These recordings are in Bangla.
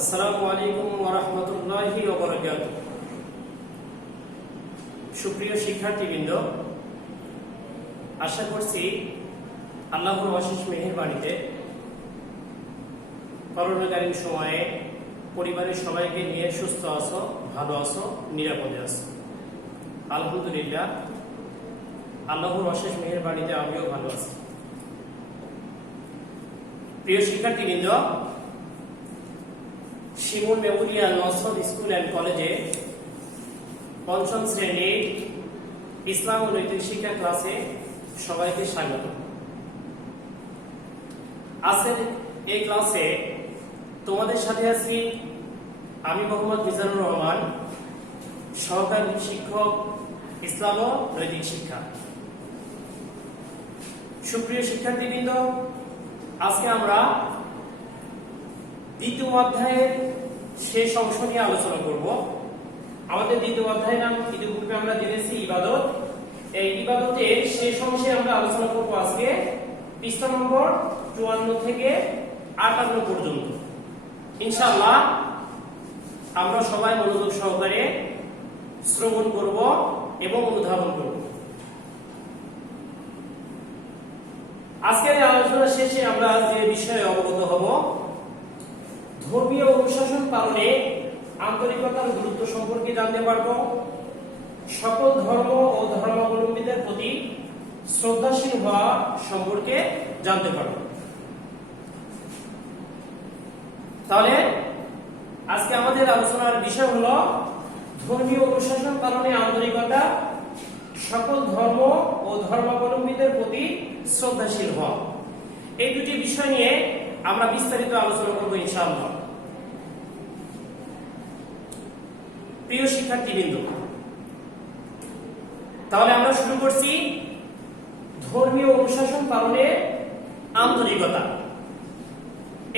আসসালামু আলাইকুম ওয়া রাহমাতুল্লাহি ওয়া বারাকাতুহু। সুপ্রিয় শিক্ষার্থীবৃন্দ, আশা করছি আল্লাহর অশেষ মেহেরবানিতে করোনাকালীন সময়ে পরিবারের সবাইকে নিয়ে সুস্থ আছো, ভালো আছো, নিরাপদে আছো। আলহামদুলিল্লাহ, আল্লাহর অশেষ মেহেরবানিতে আমিও ভালো আছি। প্রিয় শিক্ষার্থীবৃন্দ, শিমুল মেমোরিয়াল নসরত স্কুল অ্যান্ড কলেজে পঞ্চম শ্রেণীর ইসলাম ও নৈতিক শিক্ষা ক্লাসে সবাইকে স্বাগত। আজকের এই ক্লাসে তোমাদের সাথে আছি আমি মোহাম্মদ মিজানুর রহমান, সহকারী শিক্ষক, ইসলাম ও নৈতিক শিক্ষা। সুপ্রিয় শিক্ষার্থীবৃন্দ, আজকে আমরা দ্বিতীয় অধ্যায়ের শেষ অংশ নিয়ে আলোচনা করব। আমাদের দ্বিতীয় অধ্যায়ের নাম ইতিপূর্বে আমরা জেনেছি ইবাদত। এই ইবাদতের শেষ অংশে আমরা আলোচনা করব আজকে পৃষ্ঠা নম্বর 54 থেকে 58 পর্যন্ত। ইনশাআল্লাহ আমরা সবাই মনোযোগ সহকারে শ্রবণ করব এবং অনুধাবন করব। আজকের আলোচনা শেষে আমরা যে বিষয়ে অবগত হব, ধর্মীয় অনুশাসন পালনে আন্তরিকতার গুরুত্ব সম্পর্কে জানতে পারব, সকল ধর্ম ও ধর্মাবলম্বীদের প্রতি শ্রদ্ধাশীল হওয়া সম্পর্কে জানতে পারব। তাহলে আজকে আমাদের আলোচনার বিষয় হলো ধর্মীয় অনুশাসন পালনে আন্তরিকতা, সকল ধর্ম ও ধর্মাবলম্বীদের প্রতি শ্রদ্ধাশীল হওয়া। এই দুটি বিষয় নিয়ে আমরা বিস্তারিত আলোচনা করব ইনশাআল্লাহ। প্রিয় শিক্ষার্থীবৃন্দ, তাহলে আমরা শুরু করছি ধর্মীয় অনুশাসন পালনে আন্তরিকতা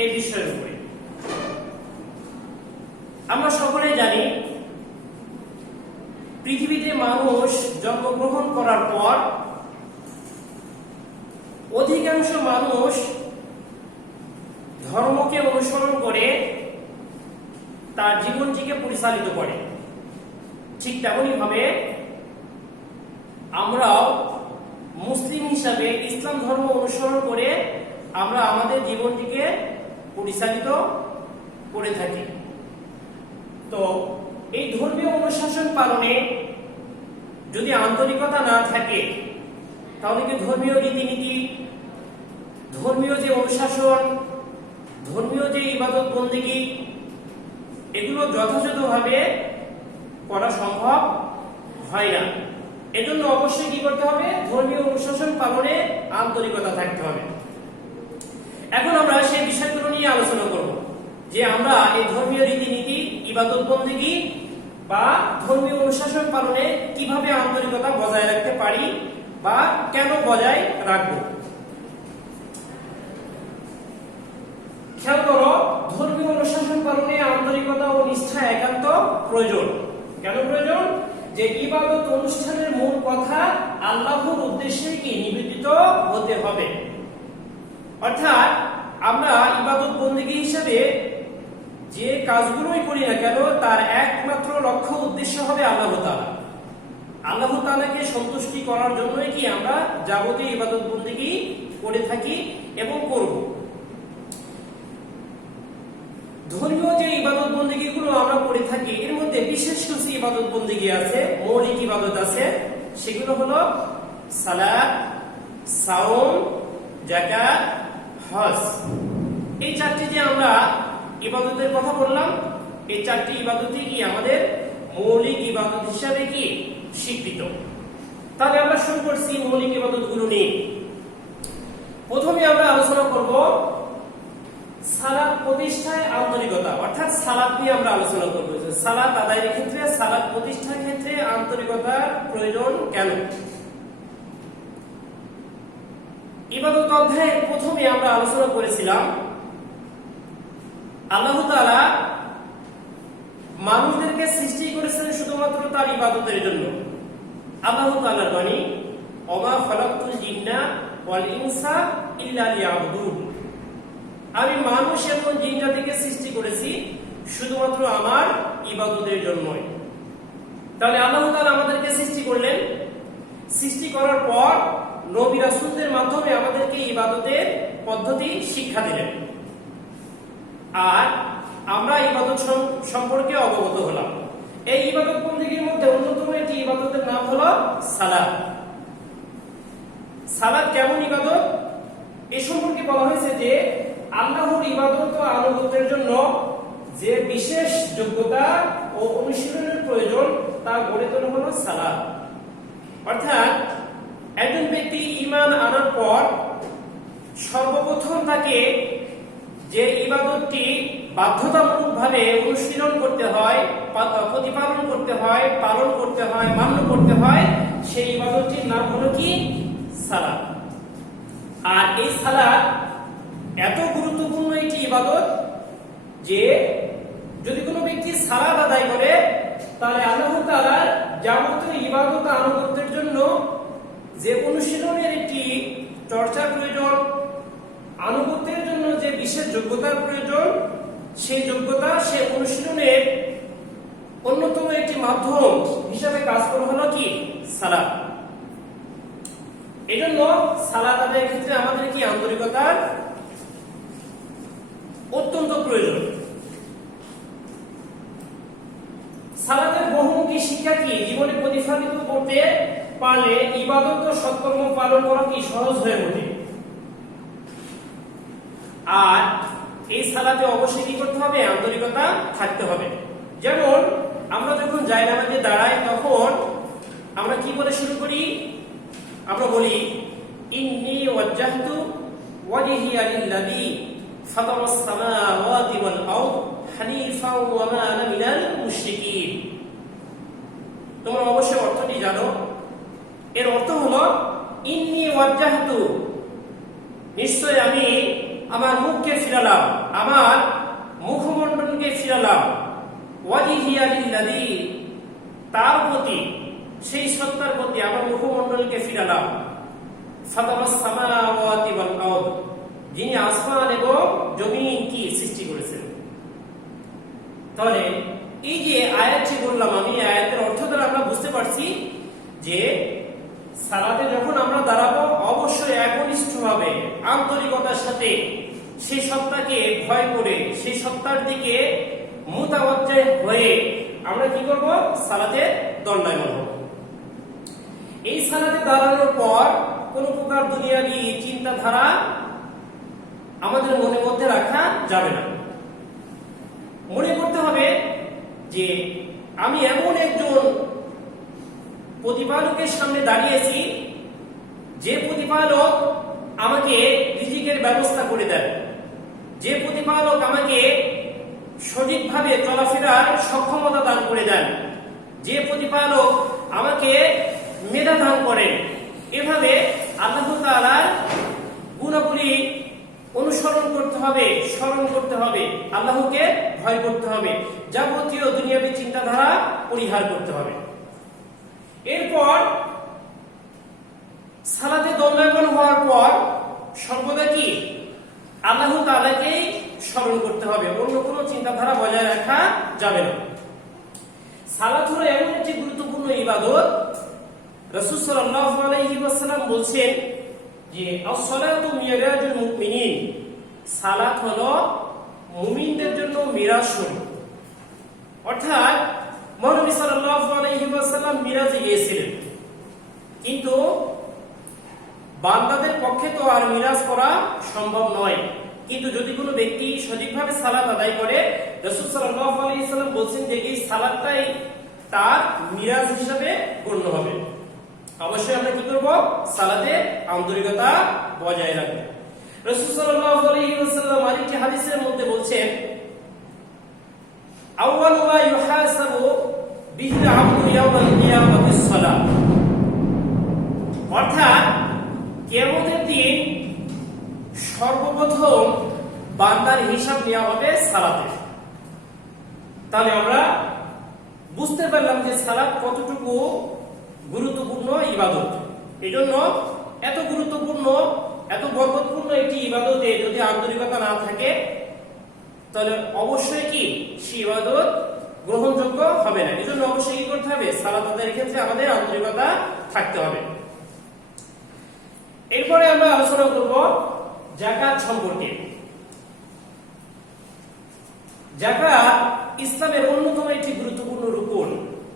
এই বিষয়ের উপরে। আমরা সকলে জানি, পৃথিবীতে মানুষ জন্মগ্রহণ করার পর অধিকাংশ মানুষ ধর্মকে অনুসরণ করে তার জীবনটিকে পরিচালিত করে। ঠিক তেমনই ভাবে আমরাও মুসলিম হিসাবে ইসলাম ধর্ম অনুসরণ করে আমরা আমাদের জীবনটিকে পরিচালিত করে থাকি। তো এই ধর্মীয় অনুশাসন পালনে যদি আন্তরিকতা না থাকে, তাহলে কি ধর্মীয় রীতিনীতি, ধর্মীয় যে অনুশাসন, ধর্মীয় যে ইবাদত বন্দেগী, এগুলো যথাযথভাবে করা সম্ভব হয় না। এজন্য অবশ্যই কি করতে হবে? ধর্মীয় অনুশাসন পালনে আন্তরিকতা থাকতে হবে। এখন আমরা সেই বিষয়গুলো নিয়ে আলোচনা করব, যে আমরা এই ধর্মীয় রীতিনীতি, ইবাদত বন্দেগী বা ধর্মীয় অনুশাসন পালনে কিভাবে আন্তরিকতা বজায় রাখতে পারি বা কেন বজায় রাখবো। খেয়াল করো, ধর্মীয় অনুশাসন পালনে আন্তরিকতা ও নিষ্ঠা একান্ত প্রয়োজন। কেন প্রয়োজন? যে ইবাদত অনুষ্ঠানের মূল কথা আল্লাহর উদ্দেশ্যে কি নিবেদিত হতে হবে। অর্থাৎ আমরা ইবাদত বন্দেগী হিসেবে যে কাজগুলোই করি না কেন, তার একমাত্র লক্ষ্য উদ্দেশ্য হবে আল্লাহ তাআলা। আল্লাহ তাআলাকে সন্তুষ্টি করার জন্যই কি আমরা যাবতীয় ইবাদত বন্দেগী করে থাকি এবং করব। ধর্মীয় যে ইবাদত বন্দেগী গুলো আমরা করে থাকি, এর মধ্যে বিশেষ কিছু ইবাদত বন্দেগী আছে, মৌলিক ইবাদত আছে। সেগুলো হলো সালাত, সাওম, যাকাত, হজ। এই চারটি যে আমরা ইবাদতের কথা বললাম, এই চারটি ইবাদতই কি আমাদের মৌলিক ইবাদত হিসাবে কি স্বীকৃত। তাহলে আমরা শুরু করছি মৌলিক ইবাদতগুলো নিয়ে। প্রথমে আমরা আলোচনা করব সালাত প্রতিষ্ঠায় আন্তরিকতা, অর্থাৎ সালাত নিয়ে আমরা আলোচনা করব। সালাত আদায়ের ক্ষেত্রে, সালাত প্রতিষ্ঠার ক্ষেত্রে আন্তরিকতার প্রয়োজন কেন। ইবাদত অধ্যায়ে প্রথমে আমরা আলোচনা করেছিলাম আল্লাহ তাআলা মানুষদেরকে সৃষ্টি করেছেন শুধুমাত্র তার ইবাদতের জন্য। আল্লাহ তাআলার বাণী, ওমা খালাকতুল জিন্না ওয়াল ইনসা ইল্লা লিয়াবুদুন। আমি মানুষ এবং জিন জাতিকে সৃষ্টি করেছি শুধুমাত্র আমার ইবাদতের জন্যই। তাহলে আল্লাহ তাআলা আমাদেরকে সৃষ্টি করলেন, সৃষ্টি করার পর নবী রাসূলদের মাধ্যমে আমাদেরকে ইবাদতের পদ্ধতি শিক্ষা দিলেন, আর আমরা ইবাদত সম্পর্কে অবগত হলাম। এই ইবাদত বন্দেগীর মধ্যে অন্যতম একটি ইবাদতের নাম হলো সালাত। সালাত কেমন ইবাদত এ সম্পর্কে বলা হয়েছে যে আল্লাহর ইবাদত ও আনুগত্যের জন্য যে বিশেষ যোগ্যতা ও অনুশীলনের প্রয়োজন তা গড়ে তোলা হলো সালাত। অর্থাৎ একজন ব্যক্তি ঈমান আনার পর সর্বপ্রথম তাকে যে ইবাদতটি বাধ্যতামূলকভাবে অনুশীলন করতে হয়, প্রতিপালন করতে হয়, পালন করতে হয়, মান্য করতে হয়, সেই ইবাদতটির নাম হলো কি? সালাত। আর এই সালাত এত গুরুত্বপূর্ণ একটি ইবাদত যে যদি কোনো ব্যক্তি সালাত আদায় করে তাহলে আল্লাহ তাআলার যাবতীয় ইবাদত আনুগত্যের জন্য যে অনুশীলনের একটি চর্চার প্রয়োজন, আনুগত্যের জন্য যে বিশেষ যোগ্যতার প্রয়োজন, সেই যোগ্যতা সে অনুশীলনের অন্যতম একটি মাধ্যম হিসাবে কাজ করা হলো কি? সালাত। এজন্য সালাত আদায়ের ক্ষেত্রে আমাদের কি আন্তরিকতার অত্যন্ত প্রয়োজন। সালাতের বহুমুখী শিক্ষা কি জীবনে প্রতিফলিত করতে পারলে ইবাদত ও সৎকর্ম পালন করা কি সহজ হয়ে ওঠে। আর এই সালাতে অবশ্যই কি করতে হবে? আন্তরিকতা থাকতে হবে। যেমন আমরা যখন জায়নামাজে দাঁড়াই তখন আমরা কি বলে শুরু করি? আমরা বলি ইন্নী ওয়াজ্জাহতু ওয়াজহিয়া লিল্লাযী ফাতারাস সামাওয়াতি ওয়াল আরদ হানিফাও ওয়া মা আনা মিনাল মুশরিকিন। তোমরা অবশ্যই অর্থটি জানো। এর অর্থ হলো ইন্নী ওয়াজ্জাহতু, নিশ্চয় আমি আমার মুখকে ফিরালাম, আমার মুখমণ্ডলকে ফিরালাম, ওয়াজহিয়া লিল্লাযী, তার প্রতি, সেই সত্তার প্রতি আমার মুখমণ্ডলকে ফিরালাম, ফাতারাস সামাওয়াতি ওয়াল আরদ, যিনি আসমান এবং জমিন কি সৃষ্টি করেছেন। তাহলে এই যে আয়াতটি বললাম আমি, আয়াতের অর্থ দ্বারা আমরা বুঝতে পারছি যে সালাতে যখন আমরা দাঁড়াবো অবশ্যই একনিষ্ঠভাবে আন্তরিকতার সাথে সেই সত্তাকে ভয় করে, সেই সত্তার দিকে মুতাওয়াজ্জিহ হয়ে আমরা কি করব? সালাতে দণ্ডায়মান হব। এই সালাতে দাঁড়ানোর পর কোন প্রকার দুনিয়াবি চিন্তাধারা আমাদের মনের মধ্যে রাখা যাবে না। মনে করতে হবে যে আমি এমন একজন প্রতিপালকের সামনে দাঁড়িয়েছি যে প্রতিপালক আমাকে রিজিকের ব্যবস্থা করে দেন, যে প্রতিপালক আমাকে সঠিকভাবে চলাফেরার সক্ষমতা দান করে দেন, যে প্রতিপালক আমাকে মেধা দান করেন। এভাবে আল্লাহ তাআলার গুণাবলী অনুসরণ করতে হবে, স্মরণ করতে হবে, আল্লাহকে ভয় করতে হবে, যাবতীয় দুনিয়াবী চিন্তাধারা পরিহার করতে হবে। এরপর সালাতে দণ্ডায়মান হওয়ার পর সর্বদা কি আল্লাহ তাআলাকেই স্মরণ করতে হবে, অন্য কোনো চিন্তাধারা বজায় রাখা যাবে না। সালাত হলো এমন একটি গুরুত্বপূর্ণ ইবাদত, রাসূল সাল্লাল্লাহু আলাইহি ওয়াসাল্লাম বলছেন যে আস-সালাতু মিরাজুল মুমিনিন, সালাত হলো মুমিনদের জন্য মিরাজ স্বরূপ। অর্থাৎ নবী সাল্লাল্লাহু আলাইহি ওয়াসাল্লাম মিরাজে গিয়েছিলেন, কিন্তু বান্দাদের পক্ষে তো আর মিরাজ করা সম্ভব নয়। কিন্তু যদি কোনো ব্যক্তি সঠিকভাবে সালাত আদায় করে, রাসূল সাল্লাল্লাহু আলাইহি ওয়াসাল্লাম বলেন যে এই সালাতটাই তার মিরাজ হিসাবে গণ্য হবে। অবশ্যই আমরা কি করব? সালাতে আন্তরিকতা বজায় রাখব। রাসূল সাল্লাল্লাহু আলাইহি ওয়াসাল্লাম আরেকটি হাদিসের মধ্যে বলছেন আউয়ালু মা ইউহাসাবু বিহিল আবদু ইয়াওমাল কিয়ামাতিস সালাত। অর্থাৎ কিয়ামতের দিন সর্বপ্রথম বান্দার হিসাব নেওয়া হবে সালাতে। তাহলে আমরা বুঝতে পারলাম যে সালাত কতটুকু গুরুত্বপূর্ণ ইবাদত। এজন্য এত গুরুত্বপূর্ণ, এত বরকতপূর্ণ একটি ইবাদতে যদি আন্তরিকতা না থাকে তাহলে অবশ্যই কি সেই ইবাদত গ্রহণযোগ্য হবে না। এজন্য অবশ্যই কি করতে হবে, সালাত আদায়ের ক্ষেত্রে আমাদের আন্তরিকতা থাকতে হবে। এরপরে আমরা আলোচনা করব যাকাত সম্পর্কে। যাকাত ইসলামের অন্যতম একটি গুরুত্বপূর্ণ রুকন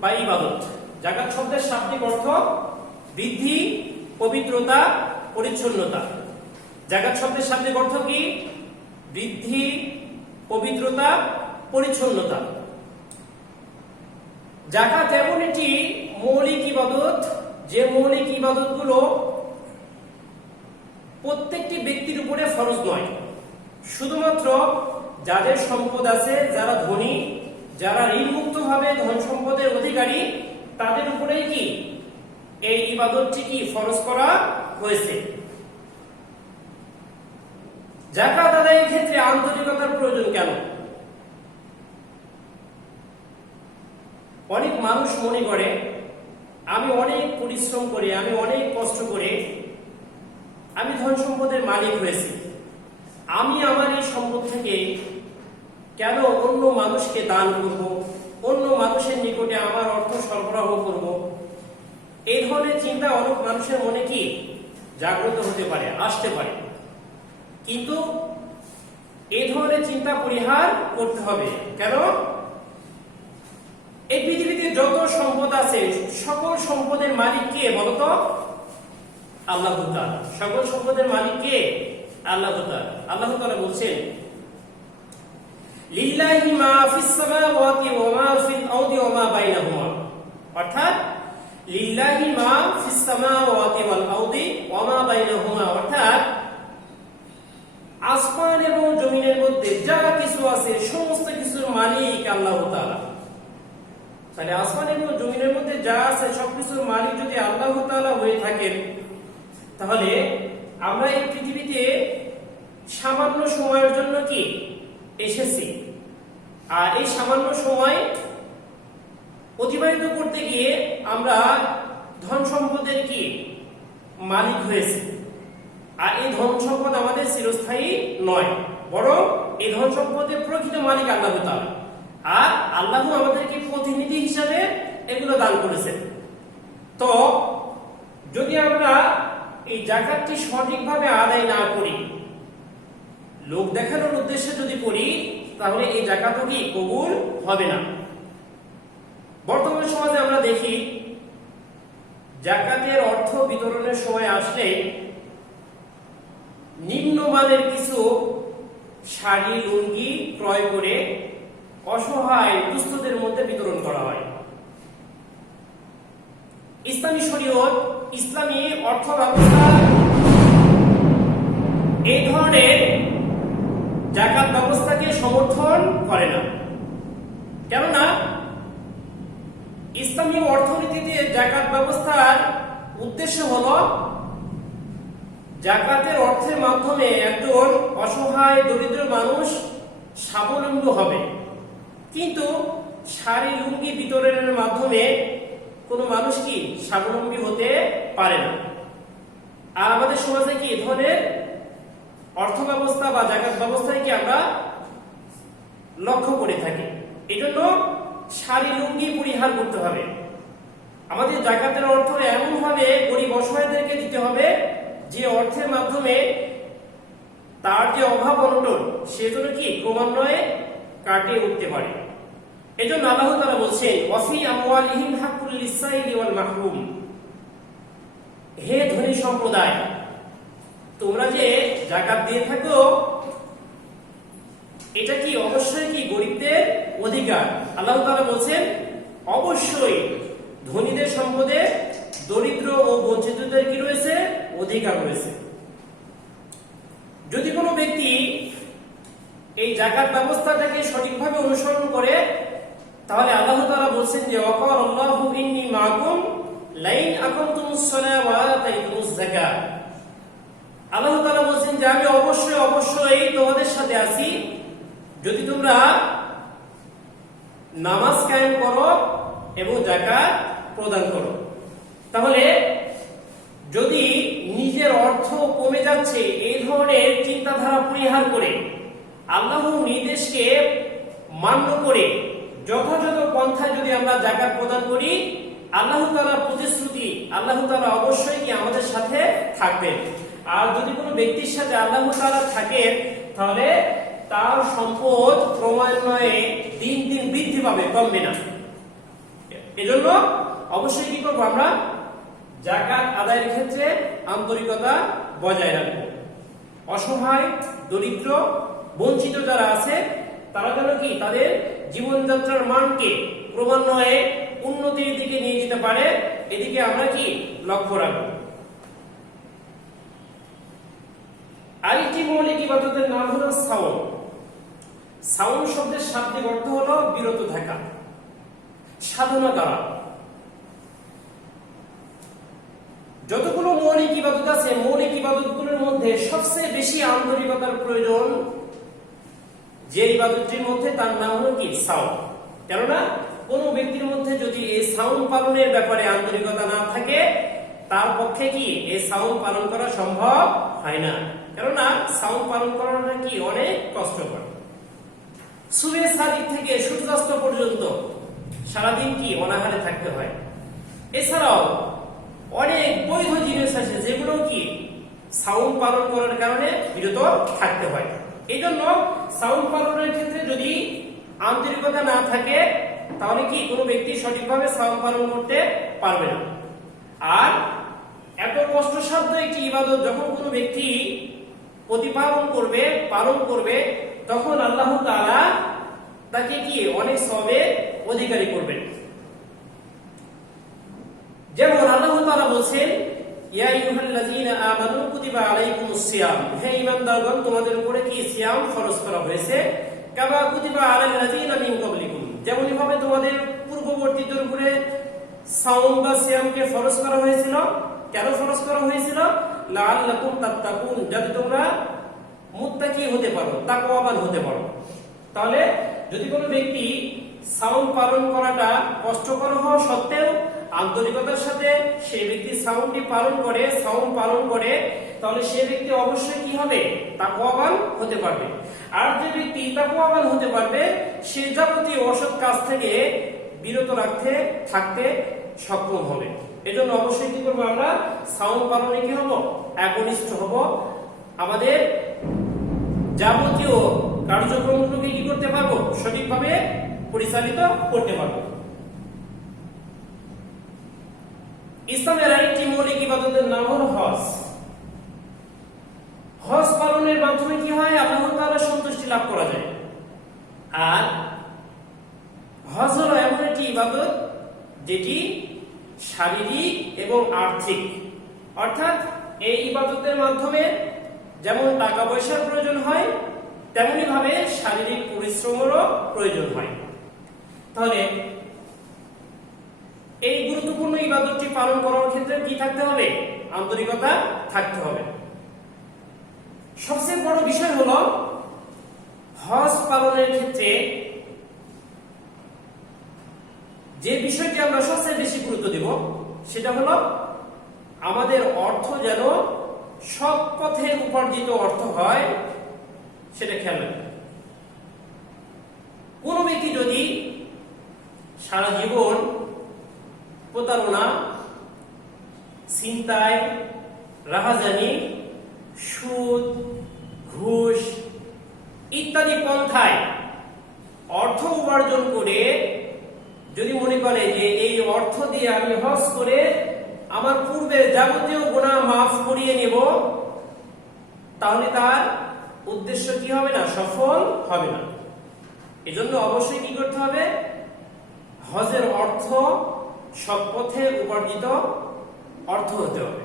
বা ইবাদত। যাকাত শব্দের শাব্দিক অর্থ বৃদ্ধি, পবিত্রতা, পরিচ্ছন্নতা। যাকাত শব্দের শাব্দিক অর্থ কি? বৃদ্ধি, পবিত্রতা, পরিচ্ছন্নতা। যাকাত এমন একটি মৌলিক ইবাদত যে মৌলিক ইবাদতগুলো প্রত্যেকটি ব্যক্তির উপরে ফরজ নয়, শুধুমাত্র যাদের সম্পদ আছে, যারা ধনী, যারা ঋণমুক্ত ভাবে ধন সম্পদের অধিকারী, তাদের উপরেই কি এই ইবাদতটি কি ফরজ করা হয়েছে। যাকাত আদায়ের ক্ষেত্রে আন্তরিকতার প্রয়োজন কেন? অনেক মানুষ মনে করে আমি অনেক পরিশ্রম করে, আমি অনেক কষ্ট করে আমি ধন সম্পদের মালিক হয়েছি, আমি আমার এই সম্পদ থেকে কেন অন্য মানুষকে দান করব, অন্য মানুষের নিকটে আমার অর্থ সরবরাহ করব। এই ধরনের চিন্তা অনেক মানুষের মনে কি জাগ্রত হতে পারে, আসতে পারে। কিন্তু এই ধরনের চিন্তা পরিহার করতে হবে। কেন? এই পৃথিবীতে যত সম্পদ আছে সকল সম্পদের মালিক কে বলতো? আল্লাহ তাআলা। সকল সম্পদের মালিক কে? আল্লাহ তাআলা। আল্লাহ তাআলা বলছেন লিল্লাহি মা ফিস সামাওয়াতি ওয়া মা ফিল আরদি ওয়া মা বাইনাহুমা, অর্থাৎ লিল্লাহি মা ফিস সামাওয়াতি ওয়াল আরদি ওয়া মা বাইনাহুমা, অর্থাৎ আসমান এবং জমিনের মধ্যে যা কিছু আছে সমস্ত কিছুর মালিক আল্লাহ তাআলা। তাহলে আসমান এবং জমিনের মধ্যে যা আছে সবকিছুর মালিক যদি আল্লাহ তাআলা হয়ে থাকেন, তাহলে আমরা এই পৃথিবীতে সামান্য সময়ের জন্য কি এসেছি, আর এই সামান্য সময় অতিবাহিত করতে গিয়ে আমরা ধন সম্পদের কি মালিক হয়েছি। আর এই ধন সম্পদ আমাদের চিরস্থায়ী নয়, বরং এই ধন সম্পদের প্রকৃত মালিক আল্লাহ তাআলা। আর আল্লাহ আমাদেরকে প্রতিনিধি হিসাবে এগুলো দান করেছেন। তো যদি আমরা এই যাকাতটি সঠিকভাবে আদায় না করি, লোক দেখানোর উদ্দেশ্যে যদি করি, তাহলে এই যাকাতও কি কবুল হবে না। বর্তমান সমাজে আমরা দেখি যাকাতের অর্থ বিতরণের সময় আসলে নিম্নমানের কিছু শাড়ি, লুঙ্গি ক্রয় করে অসহায় দুস্থদের মধ্যে বিতরণ করা হয়। ইসলামী শরীয়ত, ইসলামী অর্থ ব্যবস্থা এই ধরনের যাকাত ব্যবস্থাকে সমর্থন করে না। কেননা ইসলামী অর্থনীতিতে যাকাত ব্যবস্থার উদ্দেশ্য হলো যাকাতের অর্থের মাধ্যমে একজন অসহায় দরিদ্র মানুষ স্বাবলম্বী হবে, কিন্তু শাড়ি লুঙ্গি বিতরণের মাধ্যমে কোনো মানুষ কি স্বাবলম্বী হতে পারে না। আর আমাদের সমাজে কি এই ধরনের অর্থ ব্যবস্থা বা যাকাত ব্যবস্থায় কি আমরা লক্ষ্য করে থাকি। এই জন্য শাড়ি লুঙ্গি পরিহার করতে হবে। আমাদের যাকাতের অর্থ এমন ভাবে গরিব অসহায়দেরকে দিতে হবে যে অর্থের মাধ্যমে তার যে অভাব অনটন সেজন্য কি ক্রমান্বয়ে কাটিয়ে উঠতে পারে। এজন্য আল্লাহ তাআলা বলছেন ওয়াফি আমওয়ালিহিম হাক্কুল লিসাইলি ওয়াল মাহরুম, হে ধনী সম্প্রদায়, তোমরা যে যাকাত দিয়ে থাকো এটা কি অবশ্যই কি গরিবদের অধিকার। আল্লাহ তাআলা বলছেন অবশ্যই ধনীদের সম্পদে দরিদ্র ও বঞ্চিতদের কি রয়েছে? অধিকার রয়েছে। যদি কোনো ব্যক্তি এই যাকাত ব্যবস্থাটাকে সঠিকভাবে অনুসরণ করে, তাহলে আল্লাহ তাআলা বলছেন যে ওয়াকাল্লাহু ইন্নী মাকুম লাইন আকামতুমুস সালাহ ওয়া আতাইতুমুজ যাকাত। আল্লাহ তাআলা বলছেন যে আমি অবশ্যই তোমাদের সাথে আছি যদি তোমরা নামাজ কায়েম করো এবং যাকাত প্রদান করো। তাহলে যদি নিজের অর্থ কমে যাচ্ছে এই ধরনের চিন্তাধারা পরিহার করে আল্লাহর নির্দেশকে মান্য করে যথাযথ পন্থায় যদি আমরা যাকাত প্রদান করি, আল্লাহ তাআলার প্রতিশ্রুতি, আল্লাহ তাআলা অবশ্যই কি আমাদের সাথে থাকবেন। আর যদি কোনো ব্যক্তির সাথে আল্লাহ তাআলা থাকেন, তাহলে তার সম্পদ ক্রমান্বয়ে দিন দিন বৃদ্ধি পাবে, কমবে না। এজন্য অবশ্যই কি করবো, আমরা যাকাত আদায়ের ক্ষেত্রে আন্তরিকতা বজায় রাখবো। অসহায়, দরিদ্র, বঞ্চিত যারা আছে তারা যেন কি তাদের জীবনযাত্রার মানকে ক্রমান্বয়ে উন্নতির দিকে নিয়ে যেতে পারে, এদিকে আমরা কি লক্ষ্য রাখবো। আরেকটি মৌলিক ইবাদতের নাম হলো সাওম। সাওম শব্দের শাব্দিক অর্থ হলো বিরত থাকা, সাধনা করা। যতগুলো মৌলিক ইবাদত আছে, মৌলিক ইবাদতগুলোর মধ্যে সবচেয়ে বেশি আন্তরিকতার প্রয়োজন যে ইবাদতটির মধ্যে, তার নাম হলো কি সাওম। কেননা কোন ব্যক্তির মধ্যে যদি এই সাওম পালনের ব্যাপারে আন্তরিকতা না থাকে, তার পক্ষে কি এই সাওম পালন করা সম্ভব হয় না। কেননা সাওম পালন করাটা কি অনেক কষ্টকর। সুবে সাদিক থেকে সূর্যাস্ত পর্যন্ত সারাদিন কি অনাহারে থাকতে হয়। এছাড়াও অনেক বৈধ জিনিস আছে যেগুলো কি সাওম পালন করার কারণে বিরত থাকতে হয়। এই জন্য সাওম পালনের ক্ষেত্রে যদি আন্তরিকতা না থাকে, তাহলে কি কোনো ব্যক্তি সঠিকভাবে সাওম পালন করতে পারবে না। আর এত কষ্টসাধ্য একটি ইবাদত যখন কোনো ব্যক্তি প্রতিপালন করবে, পালন করবে, তখন আল্লাহ তাআলা তাকে কি অনেক সওয়াবের অধিকারী করবেন। যেমন আল্লাহ তাআলা বলেন, ইয়া আইয়ুহাল্লাযীনা আমানু কুতিবা আলাইকুমুস সিয়াম, হে ঈমানদারগণ তোমাদের উপরে কি সিয়াম ফরজ করা হয়েছে, কামা কুতিবা আলাল্লাযীনা মিন ক্বাবলিকুম, যেমনি ভাবে তোমাদের পূর্ববর্তীদের উপরে সাওম বা সিয়ামকে ফরজ করা হয়েছিল। কেন ফরজ করা হয়েছিল? লাআল্লাকুম তাত্তাকুন, যাতে তোমরা মুত্তাকি হতে পারো, তাকওয়াবান হতে পারো। তাহলে যদি কোনো ব্যক্তি সাওম পালন করাটা কষ্টকর হওয়া সত্ত্বেও আন্তরিকতার সাথে সেই ব্যক্তি সাওমটি পালন করে, সাওম পালন করে, তাহলে সেই ব্যক্তি অবশ্যই কি হবে, তাকওয়াবান হতে পারবে। আর যে ব্যক্তি তাকওয়াবান হতে পারবে, সে যাবতীয় অসৎ কাজ থেকে বিরত থাকতে সক্ষম হবে। এজন্য অবশ্যই কি করবো, আমরা সাওম পালনে কি হবো, একনিষ্ঠ হব। আমাদের যাবতীয় কার্যক্রমগুলোকে কি করতে পারবো, সঠিকভাবে পরিচালিত করতে পারবো। ইসলামের আরেকটি মৌলিক ইবাদতের নাম হলো হজ। হজ পালনের মাধ্যমে কি হয়, আল্লাহ তাআলার সন্তুষ্টি লাভ করা যায়। আর হজ হলো এমন একটি ইবাদত যেটি শারীরিক এবং আর্থিক, অর্থাৎ এই ইবাদতের মাধ্যমে যেমন টাকা পয়সার প্রয়োজন হয়, তেমনি ভাবে শারীরিক পরিশ্রমেরও প্রয়োজন হয়। তাহলে এই গুরুত্বপূর্ণ ইবাদতটি পালন করার ক্ষেত্রে কি থাকতে হবে, আন্তরিকতা থাকতে হবে। সবচেয়ে বড় বিষয় হলো হজ পালনের ক্ষেত্রে যে বিষয়টি আমরা সবচেয়ে বেশি গুরুত্ব দেব, সেটা হলো আমাদের অর্থ যেন সৎ পথে উপার্জিত অর্থ হয়, সেটা খেয়াল রাখবে। কোন ব্যক্তি যদি সারা জীবন প্রতারণা, ছিনতাই, রাহাজানি, সুদ, ঘুষ ইত্যাদি পন্থায় অর্থ উপার্জন করে যদি মনে করে যে এই অর্থ দিয়ে আমি হজ করে আমার পূর্বের যাবতীয় গুনাহ মাফ করিয়ে নেব, তাহলে তার উদ্দেশ্য কি হবে না, সফল হবে না। এজন্য অবশ্যই কি করতে হবে, হজের অর্থ সৎ পথে উপার্জিত অর্থ হতে হবে।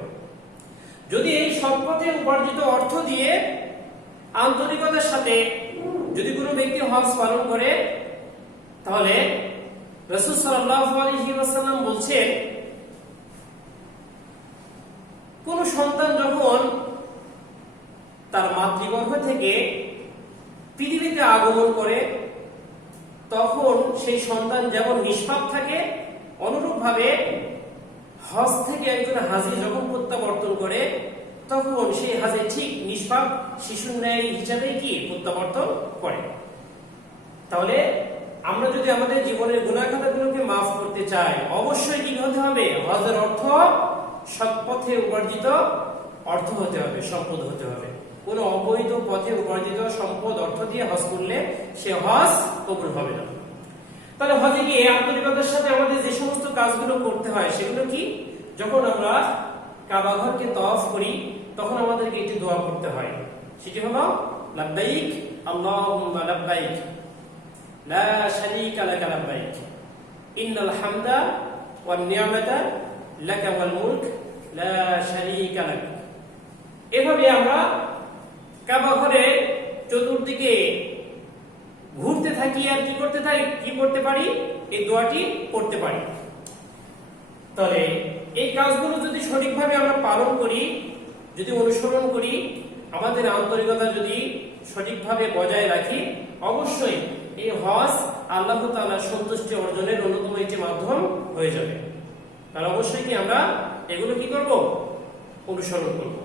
যদি এই সৎ পথে উপার্জিত অর্থ দিয়ে আন্তরিকতার সাথে যদি কোনো ব্যক্তি হজ পালন করে, তাহলে রাসূল সাল্লাল্লাহু আলাইহি ওয়াসাল্লাম বলছেন, কোন সন্তান যখন তার মাতৃগর্ভ থেকে পৃথিবীতে আগমন করে, তখন সেই সন্তান যেমন নিষ্পাপ থাকে, অনুরূপভাবে হজ থেকে একজন হাজী যখন প্রত্যাবর্তন করে, তখন সেই হজে ঠিক নিষ্পাপ শিশুর ন্যায় হিসাবে কি প্রত্যাবর্তন করে। তাহলে আমরা যদি আমাদের জীবনের গুনাহ খাতাগুলোকে মাফ করতে চাই, অবশ্যই কি হতে হবে? হজের অর্থ সৎ পথে উপার্জিত অর্থ হতে হবে, সম্পদ হতে হবে। কোন অবৈধ পথে উপার্জিত সম্পদ অর্থ দিয়ে হজ করলে সে হজ কবুল হবে না। তাহলে হজে গিয়ে আন্তরিকতার সাথে আমাদের যে সমস্ত কাজগুলো করতে হয় সেগুলো কি? যখন আমরা কাবা ঘরকে তওয়াফ করি তখন আমাদেরকে একটি দোয়া করতে হয়, সেটি হলো লাব্বাইক আল্লাহুম্মা লাব্বাইক লা শারীকা লাকা লাব্বাইক ইন্নাল হামদা ওয়ান নি'মাতা লাকা ওয়াল মুলক লা শারীকা লাক। এভাবে আমরা কাবা ঘরে চতুর্দিকে ঘুরতে থাকি আর কি করতে পারি? এই দোয়াটি পড়তে পারি। তাহলে এই কাজগুলো যদি সঠিকভাবে আমরা পালন করি, যদি অনুসরণ করি, আমাদের আন্তরিকতা যদি সঠিকভাবে বজায় রাখি, অবশ্যই এই হজ আল্লাহ তাআলার সন্তুষ্টি অর্জনের অন্যতম একটি মাধ্যম হয়ে যাবে। তাহলে অবশ্যই কি আমরা এগুলো কি করব? অনুসরণ করব।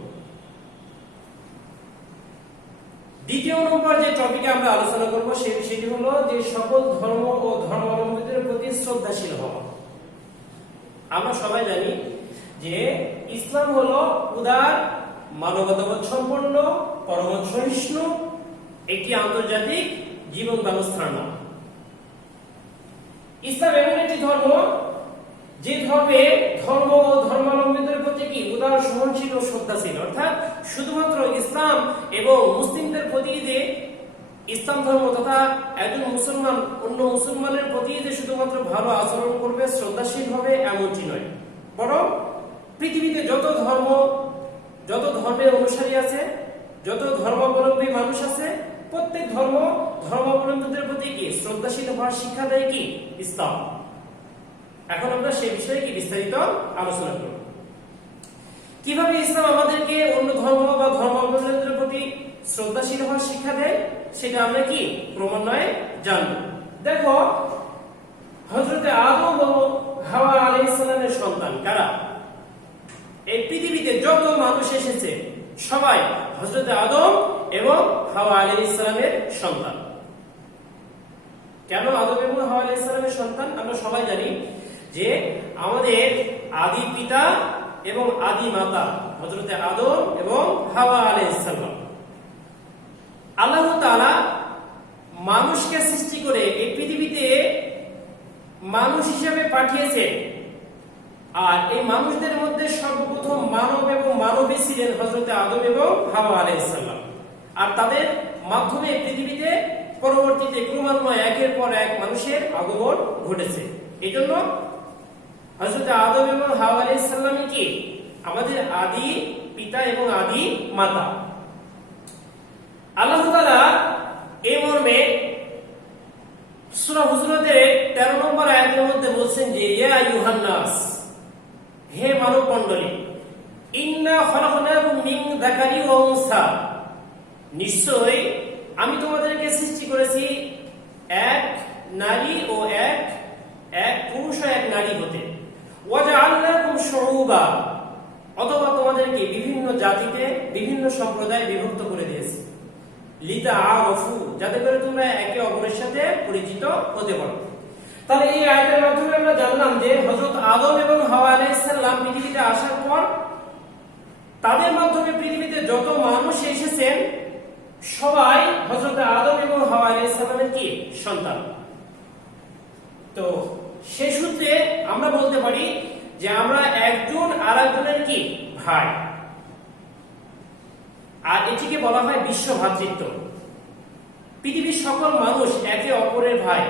দ্বিতীয় নম্বর যে টপিকে আমরা আলোচনা করব সেটি হলো যে সকল ধর্ম ও ধর্মাবলম্বীদের প্রতি শ্রদ্ধাশীল হওয়া। আমরা সবাই জানি যে ইসলাম হলো উদার, মানবতাবোধ সম্পন্ন, পরম সহিষ্ণু একটি আন্তর্জাতিক জীবন ব্যবস্থার নাম। ইসলাম এমন একটি ধর্ম যে ধর্মে ধর্ম ও ধর্মাবলম্বীদের প্রতি কি উদার, সহনশীল ও শ্রদ্ধাশীল। অর্থাৎ শুধুমাত্র ইসলাম এবং মুসলিমদের প্রতি যে ইসলাম ধর্ম তথা একজন মুসলমান অন্য মুসলমানের প্রতি যে শুধুমাত্র ভালো আচরণ করবে, শ্রদ্ধাশীল হবে এমনটি নয়, বরং পৃথিবীতে যত ধর্মের অনুসারী আছে, যত ধর্মাবলম্বী মানুষ আছে, প্রত্যেক ধর্মাবলম্বীদের প্রতি কি শ্রদ্ধাশীল হওয়ার শিক্ষা দেয় কি ইসলাম। এখন আমরা সেই বিষয়ে কি বিস্তারিত আলোচনা করব। কিভাবে ইসলাম আমাদেরকে অন্য ধর্ম বা ধর্মাবলম্বীদের প্রতি শ্রদ্ধাশীল হওয়ার শিক্ষা দেয় সেটা আমরা কি ক্রমান্বয়ে জানব। দেখো, হযরত আদম ও হাওয়া আলাইহিস সালামের সন্তান কারা? এই পৃথিবীতে যত মানুষ এসেছে সবাই হযরত আদম এবং হাওয়া আলাইহিস সালামের সন্তান। কেন আদম এবং হাওয়া আলাইহিস সালামের সন্তান? আমরা সবাই জানি যে আমাদের আদি পিতা এবং আদি মাতা হযরত আদম এবং হাওয়া আলাইহিস সালাম। আল্লাহ তাআলা মানুষকে সৃষ্টি করে এই পৃথিবীতে মানুষ হিসেবে পাঠিয়েছেন। আর এই মানুষদের মধ্যে সর্বপ্রথম মানব এবং মানবী ছিলেন হযরত আদম এবং হাওয়া আলাইহিস সালাম। আর তাদের মাধ্যমে পৃথিবীতে পরবর্তীতে ক্রমান্বয়ে একের পর এক মানুষের আগমন ঘটেছে। এজন্য হযরত আদম এবং হাওয়া আলাইহিস সালাম কি আমাদের আদি পিতা এবং আদি মাতা। আল্লাহ তাআলা এই মর্মে সূরা হুজুরাতের 13 নম্বর আয়াতের মধ্যে বলছেন যে ইয়া আইয়ুহান নাস, হে মানব মণ্ডলী, ইন্না খলাকনাকুম মিন যাকারি ওয়া উনসা, নিশ্চয়ই আমি তোমাদেরকে সৃষ্টি করেছি এক নারী ও এক পুরুষ ও এক নারী হতে। ওয়া জাআলনাকুম শুউবা, অথবা তোমাদেরকে বিভিন্ন জাতিতে বিভিন্ন সম্প্রদায়ে বিভক্ত করে দিয়েছি। লিতাআরাফু, যাতে করে তোমরা একে অপরের সাথে পরিচিত হতে পারো। তাহলে এই আয়াতের মাধ্যমে আমরা জানলাম যে হযরত আদম এবং হাওয়া আলাইহিস সালাম পৃথিবীতে আসার পর তাদের মাধ্যমে পৃথিবীতে যত মানুষ এসেছেন সবাই হযরত আদম এবং হাওয়া আলাইহিস সালামের কি সন্তান। তো সেই সূত্রে আমরা বলতে পারি যে আমরা একজন আরেকজনের কি ভাই। আর এটিকে বলা হয় বিশ্ব ভ্রাতৃত্ব। পৃথিবীর সকল মানুষ একে অপরের ভাই।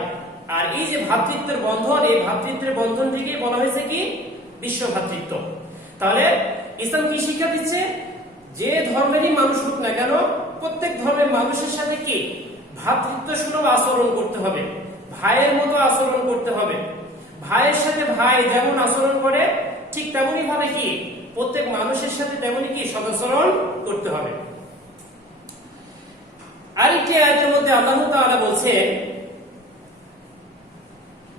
আর এই যে ভ্রাতৃত্বের বন্ধন, এই ভ্রাতৃত্বের বন্ধনটিকে বলা হয়েছে কি বিশ্ব ভ্রাতৃত্ব। তাহলে ইসলাম কি শিক্ষা দিচ্ছে? যে ধর্মেরই মানুষ হোক না কেন, প্রত্যেক ধর্মের মানুষের সাথে কি ভ্রাতৃত্ব সুলভ আচরণ করতে হবে, ভাইয়ের মতো আচরণ করতে হবে। ভাইয়ের সাথে ভাই যেমন আচরণ করে ঠিক তেমনি ভাবে কি প্রত্যেক মানুষের সাথে তেমনি কি সদাচরণ করতে হবে। আরেকটি আয়াতের মধ্যে আল্লাহ তাআলা বলছেন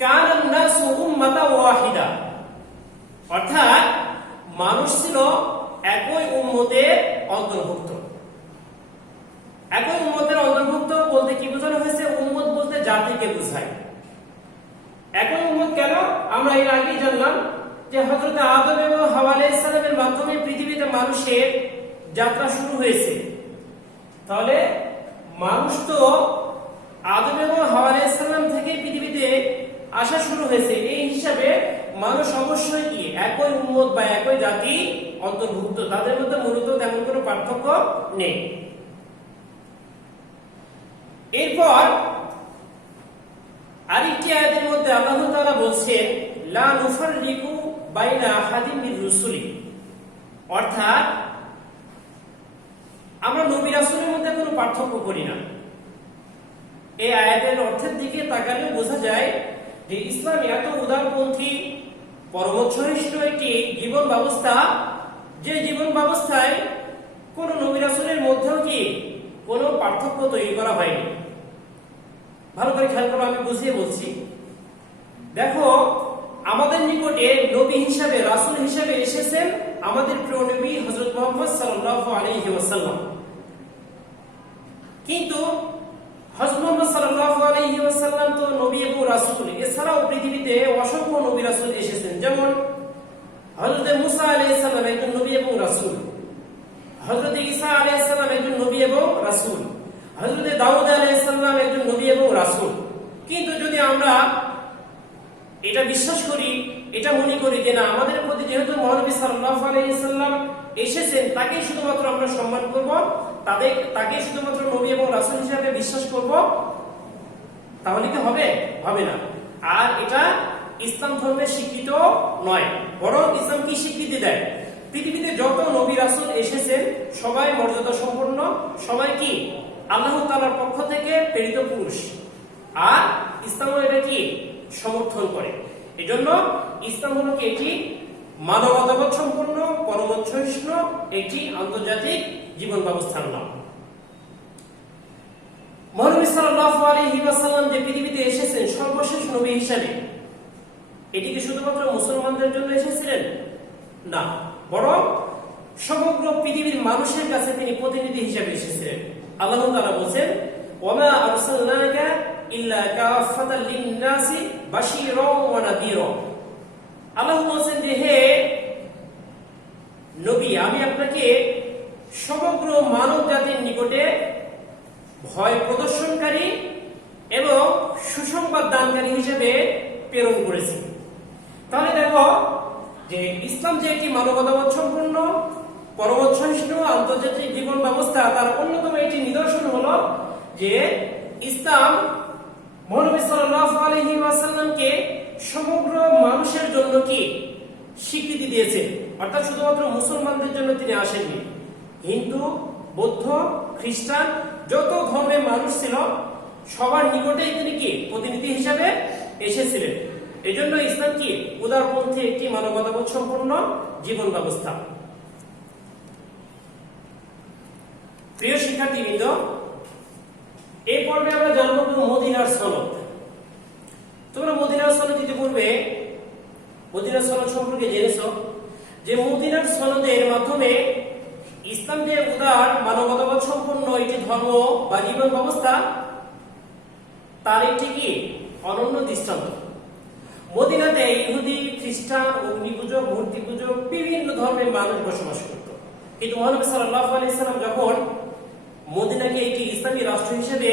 কানান নাসু উম্মাতান ওয়াহিদা, অর্থাৎ মানুষ ছিল একই উম্মতের অন্তর্ভুক্ত। একই উম্মতের অন্তর্ভুক্ত বলতে কি বোঝানো হয়েছে? উম্মত বলতে জাতিকে বোঝায়। একই উম্মত কেন? আমরা এর আগেই জানলাম যে হযরত আদম এবং হাওয়া আলাইহিস সালামের মাধ্যমে পৃথিবীতে মানুষের যাত্রা শুরু হয়েছে। তাহলে মানুষ তো আদম এবং হাওয়া আলাইহিস সালাম থেকে পৃথিবীতে আসা শুরু হয়েছে। এই হিসাবে মানুষ অবশ্যই কি একই উম্মত বা একই জাতি অন্তর্ভুক্ত, তাদের মধ্যে মূলত তেমন কোনো পার্থক্য নেই। এরপর আরেকটি আয়াতের মধ্যে আল্লাহ তাআলা বলছেন লা নুফাররিকু বাইনা আহাদিন মির রুসুলি, অর্থাৎ আমরা নবী রাসূলের মধ্যে কোনো পার্থক্য করি না। এই আয়াতের অর্থের দিকে তাকালে বোঝা যায় যে ইসলাম এত উদারপন্থী পরমসহিষ্ণু একটি জীবন ব্যবস্থা, যে জীবন ব্যবস্থায় কোন নবী রাসূলের মধ্যেও কি কোনো পার্থক্য তৈরি করা হয়নি। ভালো করে খেয়াল করো, আমি বুঝিয়ে বলছি। দেখো, আমাদের নিকটে নবী হিসাবে, রাসূল হিসাবে এসেছেন আমাদের প্রিয় নবী হযরত মুহাম্মদ সাল্লাল্লাহু আলাইহি ওয়াসাল্লাম। কিন্তু হযরত মুহাম্মদ সাল্লাল্লাহু আলাইহি ওয়াসাল্লাম তো নবী এবং রাসূল, এছাড়াও পৃথিবীতে অসংখ্য নবী রাসূল এসেছেন। যেমন হযরত মুসা আলাইহিস সালাম একজন নবী এবং রাসূল, হযরত ঈসা আলাইহিস সালাম একজন নবী এবং রাসূল, হযরত দাউদ আলাইহিস সালাম একজন নবী এবং রাসূল। কিন্তু যদি আমরা এটা বিশ্বাস করি, এটা মনে করি যে না, আমাদের প্রতি যেহেতু মহানবী সাল্লাল্লাহু আলাইহি সাল্লাম এসেছেন, তাকে শুধুমাত্র আমরা সম্মান করব, তাকে শুধুমাত্র নবী এবং রাসূল হিসেবে বিশ্বাস করব, তাহলে কি হবে? হবে না। আর এটা ইসলাম ধর্মের স্বীকৃত নয়। বরং ইসলাম কি স্বীকৃতি দেয়? পৃথিবীতে যত নবী রাসূল এসেছেন সবাই মর্যাদা সম্পন্ন, সবাই কি আল্লাহ তাআলার পক্ষ থেকে প্রেরিত পুরুষ। আর ইসলাম এটা কি সমর্থন করে। এজন্য ইসলাম হলো কি একটি মানবতাবোধ সম্পন্ন পরমসহিষ্ণু একটি আন্তর্জাতিক জীবন ব্যবস্থার নাম। মহানবী সাল্লাল্লাহু আলাইহি ওয়াসাল্লাম যে পৃথিবীতে এসেছেন সর্বশেষ নবী হিসেবে, এটি কি শুধুমাত্র মুসলমানদের জন্য এসেছিলেন? না, বরং সমগ্র পৃথিবীর মানুষের কাছে তিনি প্রতিনিধি হিসেবে এসেছিলেন। আল্লাহ তাআলা বলেন ওয়ামা আরসালনাকা ইল্লা কাফাতাল লিন-নাসি বাশীরাও ওয়া নাযীরা। আল্লাহ বলেন যে হে নবী, আমি আপনাকে সমগ্র মানব জাতির নিকটে ভয় প্রদর্শনকারী এবং সুসংবাদ দানকারী হিসেবে প্রেরণ করেছি। তাহলে দেখো যে ইসলাম যে একটি মানবতাবোধ সম্পন্ন পরমসহিষ্ণু আন্তর্জাতিক জীবন ব্যবস্থা, তার অন্যতম একটি নিদর্শন হলো যে ইসলাম মহানবী সাল্লাল্লাহু আলাইহি ওয়াসাল্লামকে সমগ্র মানুষের জন্য কি স্বীকৃতি দিয়েছেন। অর্থাৎ শুধুমাত্র মুসলমানদের জন্য তিনি আসেননি, হিন্দু, বৌদ্ধ, খ্রিস্টান যত ধর্মের মানুষ ছিল সবার নিকটেই তিনি কি প্রতিনিধি হিসেবে এসেছিলেন। এজন্য ইসলাম কি উদারপন্থী একটি মানবতাবোধ সম্পন্ন জীবন ব্যবস্থা। প্রিয় শিক্ষার্থীবৃন্দ, এই পর্বে আমরা জানবো মদিনার সনদ। তোমরা মদিনার সনদ ইতিপূর্বে মদিনার সনদ সম্পর্কে জেনেছো যে মদিনার সনদের মাধ্যমে ইসলাম যে উদার মানবতাবোধ সম্পন্ন একটি ধর্ম বা জীবন ব্যবস্থা, তার একটি কি অনন্য দৃষ্টান্ত। মদিনাতে ইহুদি, খ্রিস্টান, অগ্নি পূজক, মূর্তি পূজক বিভিন্ন ধর্মের মানুষ বসবাস করত। কিন্তু মহানবী সাল্লাল্লাহু আলাইহি সাল্লাম যখন মদিনাকে একটি ইসলামী রাষ্ট্র হিসেবে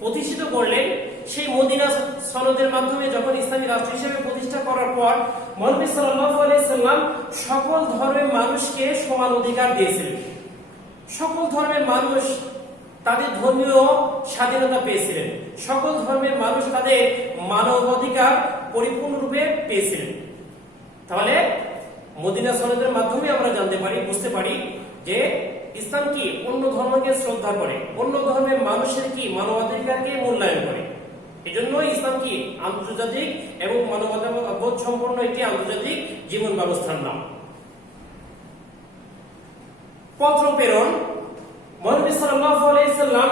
প্রতিষ্ঠিত করলেন, সেই মদিনা সনদের মাধ্যমে যখন ইসলামী রাষ্ট্র হিসেবে প্রতিষ্ঠা করার পর মহানবী সাল্লাল্লাহু আলাইহি সাল্লাম সকল ধর্মের মানুষকে সমান অধিকার দিয়েছিলেন। সকল ধর্মের মানুষ তাদের ধর্মীয় স্বাধীনতা পেয়েছিলেন, সকল ধর্মের মানুষ তাদের মানবাধিকার পরিপূর্ণরূপে পেয়েছিলেন। তাহলে মদিনা সনদের মাধ্যমে আমরা জানতে পারি, বুঝতে পারি যে ইসলাম কি অন্য ধর্মকে শ্রদ্ধা করে, অন্য ধর্মের মানুষের কি মানবাধিকারকে মূল্যায়ন করে। এজন্য ইসলাম কি আন্তর্জাতিক এবং মানবতাবোধ সম্পন্ন একটি আন্তর্জাতিক জীবন ব্যবস্থার নাম। পত্র প্রেরণ। মহানবী সাল্লাল্লাহু আলাইহি সাল্লাম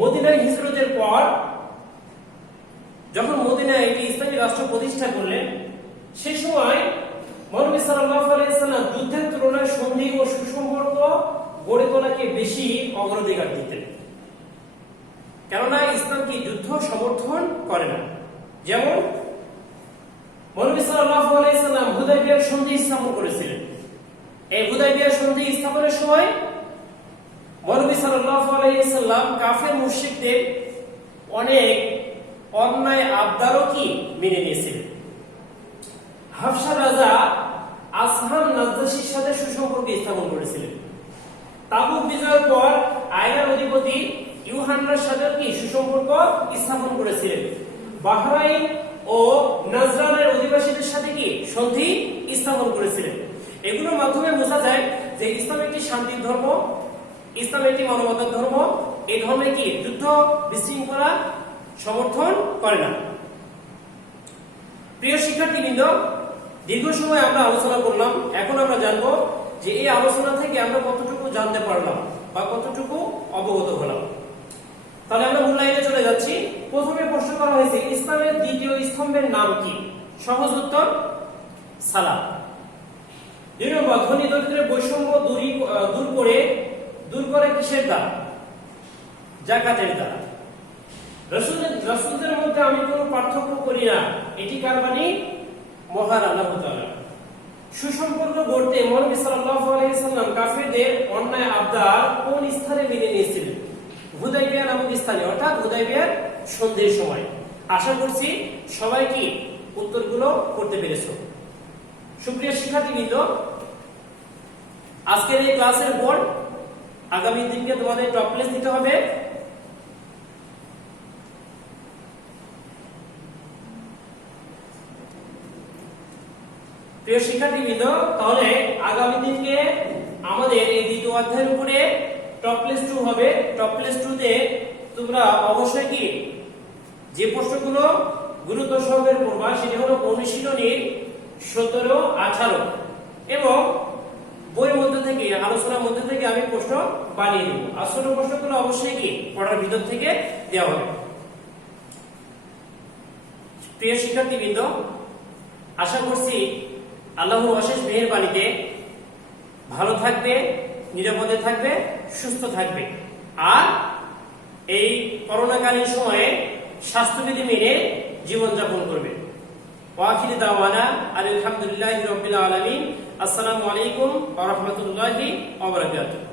মদিনায় হিজরতের পর যখন মদিনায় একটি ইসলামী রাষ্ট্র প্রতিষ্ঠা করলেন, সেই সময় নবী সাল্লাল্লাহু আলাইহি সাল্লাম যুদ্ধের তুলনায় সন্ধি ও সুসম্পর্ক গড়ে তোলাকে বেশি অগ্রাধিকার দিতেন। কেননা ইসলাম কি যুদ্ধ সমর্থন করে না। যেমন নবী সাল্লাল্লাহু আলাইহি সাল্লাম হুদায়বিয়ার সন্ধি স্থাপন করেছিলেন। এই হুদায়বিয়ার সন্ধি স্থাপনের সময় নবী সাল্লাল্লাহু আলাইহি সাল্লাম কাফের মুশরিকদের অনেক অন্যায় আবদারও কি মেনে নিয়েছিলেন। হাবশা রাজা আসহাম নাজদাশির সাথে সুসম্পর্ক স্থাপন করেছিলেন। তাবুক বিজয়ের পর আইলার অধিপতি ইউহান্নার সাথে কি সুসম্পর্ক স্থাপন করেছিলেন। বাহরাইন ও নাজরানের অধিবাসীদের সাথে কি সন্ধি স্থাপন করেছিলেন। এগুলোর মাধ্যমে বোঝা যায় যে ইসলাম একটি শান্তির ধর্ম, ইসলাম একটি মানবতার ধর্ম। এই ধর্মে কি যুদ্ধ বিশৃঙ্খলা সমর্থন করে না। প্রিয় শিক্ষার্থীবৃন্দ, দীর্ঘ সময় আমরা আলোচনা করলাম। এখন আমরা জানবো যে এই আলোচনা থেকে আমরা কতটুকু জানতে পারলাম বা কতটুকু অবগত হলাম। তাহলে আমরা মূল লাইনে চলে যাচ্ছি। প্রথমে প্রশ্ন করা হয়েছে ইসলামের দ্বিতীয় স্তম্ভের নাম কি? সহজ উত্তর সালাত। 2 নম্বর, ধনী দরিদ্রের বৈষম্য দূর করে কিসের দ্বারা? যাকাতের দ্বারা। রাসূলদের মধ্যে আমি কোনো পার্থক্য করি না, এটি কার বাণী? মহান আল্লাহ তাআলা। সুসম্পর্ক গড়তে নবী সাল্লাল্লাহু আলাইহি সাল্লাম কাফেরদের অন্যায় আবদার কোন স্থানে মেনে নিয়েছিলেন? হুদায়বিয়া নামক স্থানে, অর্থাৎ হুদায়বিয়ার সন্ধির সময়। আশা করছি সবাই কি উত্তরগুলো করতে পেরেছো। সুপ্রিয় শিক্ষার্থীবৃন্দ, আজকের এই ক্লাসের পর আগামী দিনকে তোমাদের টপ ক্লাস দিতে হবে। প্রিয় শিক্ষার্থীবৃন্দ, তাহলে আগামী দিনকে আমাদের এই দ্বিতীয় অধ্যায়ের উপরে টপ ক্লাস 2 হবে। টপ ক্লাস 2 তে তোমরা অবশ্যই কি যে প্রশ্নগুলো গুরুত্ব সহকারে পড়বা সেটা হলো অনুশীলনীর 17, 18 এবং বইয়ের মধ্যে থেকে, আলোচনার মধ্যে থেকে আমি প্রশ্ন বানিয়ে দেব। আসলে প্রশ্নগুলো অবশ্যই কি পড়ার ভিতর থেকে দেওয়া হবে। প্রিয় শিক্ষার্থীবৃন্দ, আশা করছি আল্লাহর অশেষ মেহেরবানিতে ভালো থাকবে, নিরাপদে থাকবে, সুস্থ থাকবে, আর এই করোনাকালীন সময়ে স্বাস্থ্যবিধি মেনে জীবনযাপন করবে। ওয়াখির দাওয়ানা আলহামদুলিল্লাহি রাব্বিল আলামিন। আসসালামু আলাইকুম ওয়া রাহমাতুল্লাহি ওয়া বারাকাতুহু।